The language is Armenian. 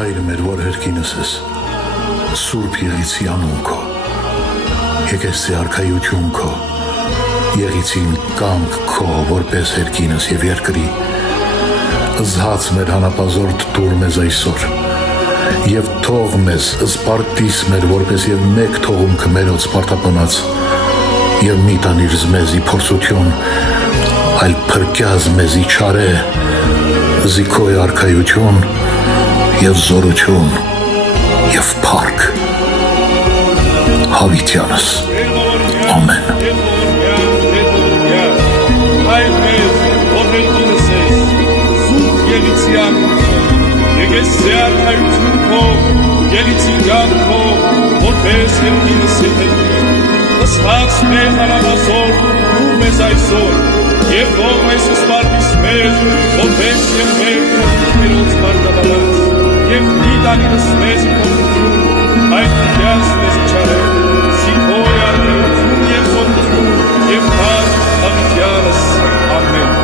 Հայր մեր, որ հերկինս ես, Սուրբ եղիցի անուն քո, եկեցի արքայություն քո, եղիցին կանգ քո, որպես հերկինս եւ երկրի, զհաց մեր հանապազորդ տուր մեզ այսօր, եւ թող մեզ զպարտիս մեր, որպես եւ մեկ թողում կմերոց սպարտապնած, եւ մի տանիր զմեզի փորձություն, այլ փրկյազ մեզի չարե, զիքոյ արքայություն եւ զորություն եւ փառք հավիտյանս ամեն Հայր մեզ, որ հերկինս ես, Սուրբ եղիցի անուն քո, եկեցի արքայություն քո, եղիցի կանգ քո, որպես հերկինս եղեցի, զհաց մեր հանապազորդ տուր մեզ այսօր, եւ թող մեզ սպարտիս մեր, որպես եւ մեկ մերոց սպարտապանած, եւ մի տանիրս մեզ փորձություն, այլ փրկյաց մեզ չարե, զիքոյ արքայություն եւ զորություն եւ փառք հավիտյանս ամեն